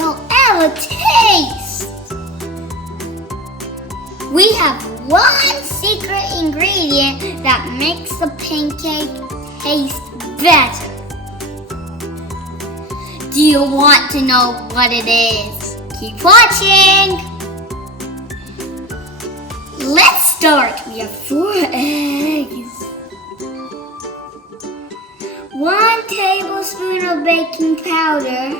you'll ever taste. We have one secret ingredient that makes the pancake taste better. Do you want to know what it is? Keep watching. Let's start. We have 4 eggs. 1 tablespoon of baking powder.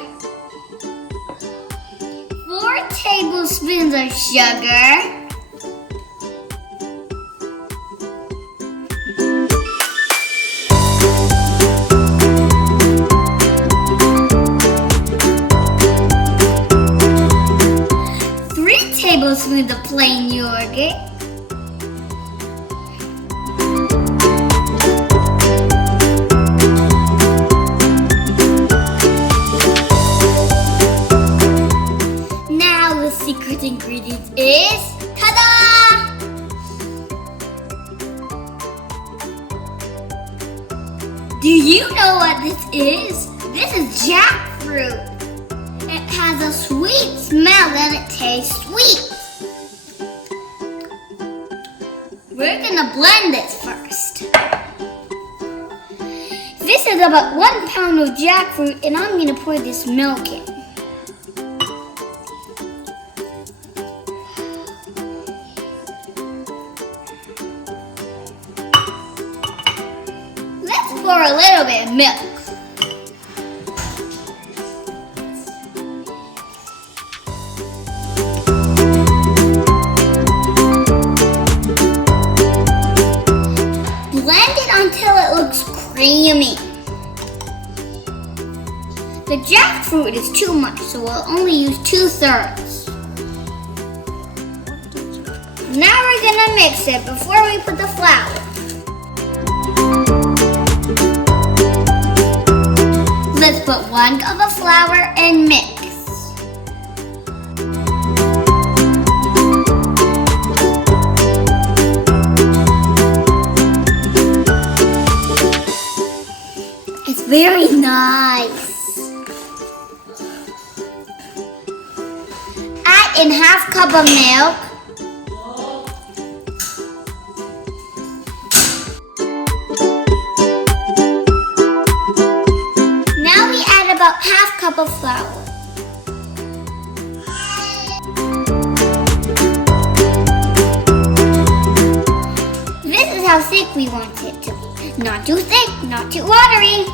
4 tablespoons of sugar. 3 tablespoons of plain yogurt. 'The secret ingredient is, ta-da! Do you know what this is? This is jackfruit. It has a sweet smell and it tastes sweet. We're gonna blend this first. This is about 1 pound of jackfruit and I'm gonna pour this milk in. Pour a little bit of milk. Blend it until it looks creamy. The jackfruit is too much, so we'll only use 2/3. Now we're gonna mix it before we put the flour. Let's put 1 cup of flour and mix. It's very nice. Add in 1/2 cup of milk. About 1/2 cup of flour. This is how thick we want it to be. Not too thick, not too watery.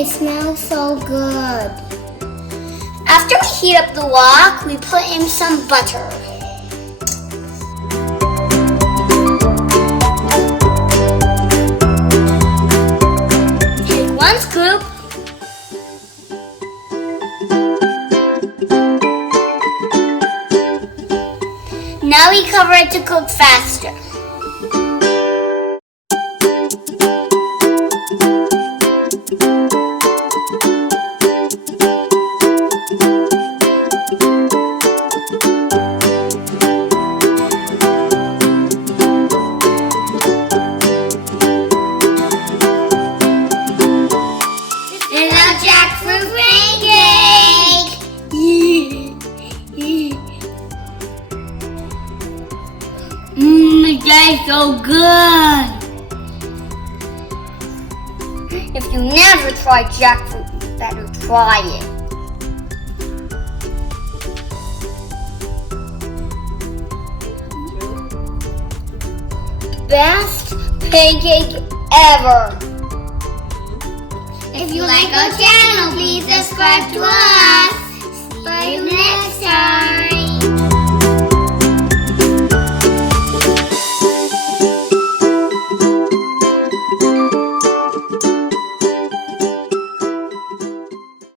It smells so good. After we heat up the wok, we put in some butter. Take 1 scoop. Now we cover it to cook faster. Jackfruit pancake! It tastes so good! If you never tried jackfruit, you better try it. Best pancake ever! If you like our channel, please subscribe to us.